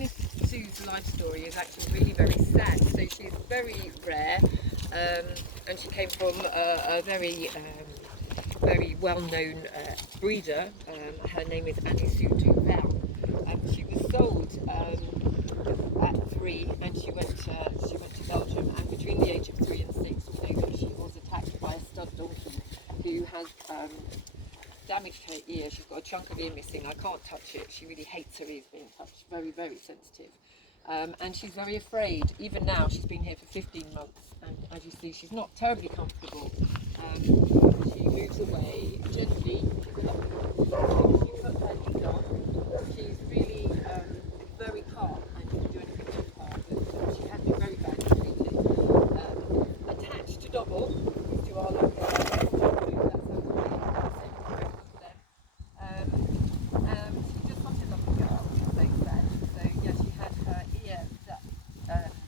Annie Sue's life story is actually really very sad. So she's very rare, and she came from a very well-known breeder. Her name is Annie Sue Duval. She was sold at 3, and she went to Belgium. And between the age of 3 and 6, she was attacked by a stud donkey who has damaged her ear. She's got a chunk of ear missing. I can't touch it. She really hates her ears being touched. Very, very sensitive. And she's very afraid. Even now, she's been here for 15 months, and as you see, she's not terribly comfortable. She moves away gently. She put her lead on. She's really very calm and doesn't do anything to her, but she has been very badly treated. Attached to Double, these two are like she's just such a lovely girl. She's so sad. So yeah, she had her ear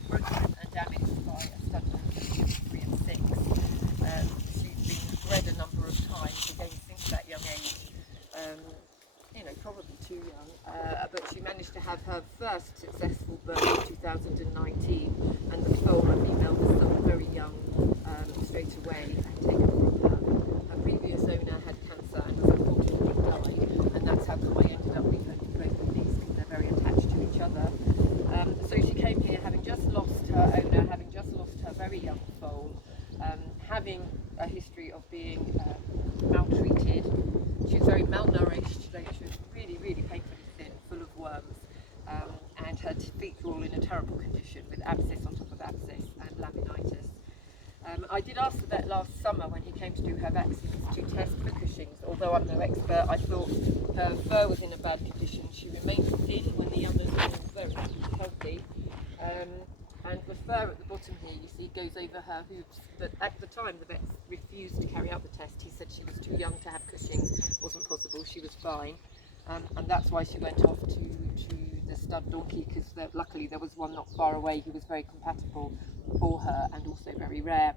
broken and damaged by a stud donkey at 3 and 6. She's been bred a number of times again since that young age. Probably too young, but she managed to have her first successful birth in 2019, and the foal, her female, was sold very young straight away and taken from her. Her previous owner had cancer and was unfortunately died, and that's how Kai ended up with both of these, because they're very attached to each other. So she came here having just lost her owner, having just lost her very young foal, having a history of being maltreated. She was very malnourished, so she was really, really painfully thin, full of worms, and her feet were all in a terrible condition with abscess on top of abscess and laminitis. I did ask the vet last summer when he came to do her vaccines to test for Cushing's. Although I'm no expert, I thought her fur was in a bad condition. She remained thin when the others were very healthy. And the fur at the bottom here, you see, goes over her hooves. But at the time, the vets refused to carry out the test. He said she was too young to have Cushing's. Wasn't possible. She was fine. And that's why she went off to the stud donkey, because luckily there was one not far away who was very compatible for her and also very rare.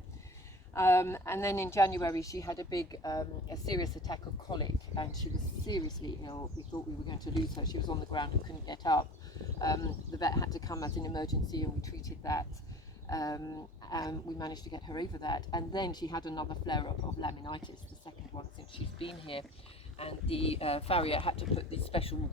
And then in January she had a serious attack of colic, and she was seriously ill. We thought we were going to lose her. She was on the ground and couldn't get up. The vet had to come as an emergency, and we treated that. We managed to get her over that, and then she had another flare-up of laminitis, the second one since she's been here. And the farrier had to put these special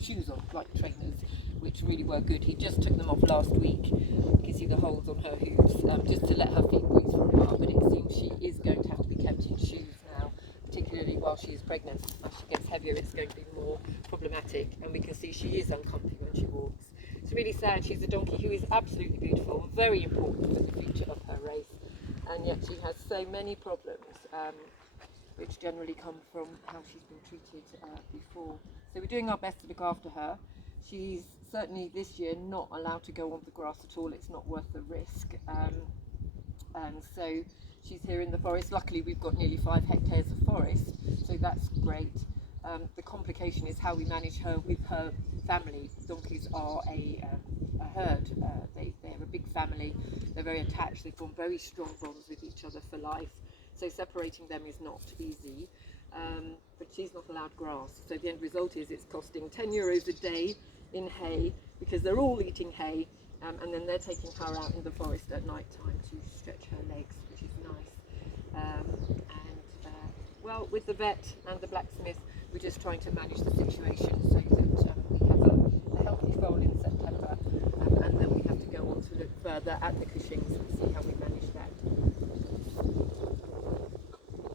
shoes on, like trainers, which really were good. He just took them off last week. You can see the holes on her hooves, just to let her feet breathe for a while. But it seems she is going to have to be kept in shoes now, particularly while she is pregnant. As she gets heavier, it's going to be more problematic, and we can see she is uncomfy when she walks. It's really sad. She's a donkey who is absolutely beautiful and very important for the future of her race, and yet she has so many problems, which generally come from how she's been treated before. So we're doing our best to look after her. She's certainly this year not allowed to go on the grass at all. It's not worth the risk. And so she's here in the forest. Luckily we've got nearly 5 hectares of forest, so that's great. The complication is how we manage her with her family. Donkeys are a herd. They're a big family. They're very attached. They form very strong bonds with each other for life. So separating them is not easy, but she's not allowed grass. So the end result is it's costing €10 a day in hay, because they're all eating hay, and then they're taking her out in the forest at night time to stretch her legs, which is nice. Well, with the vet and the blacksmith, we're just trying to manage the situation so that we have a healthy foal in September, and then we have to go on to look further at the Cushing's and see how we manage that.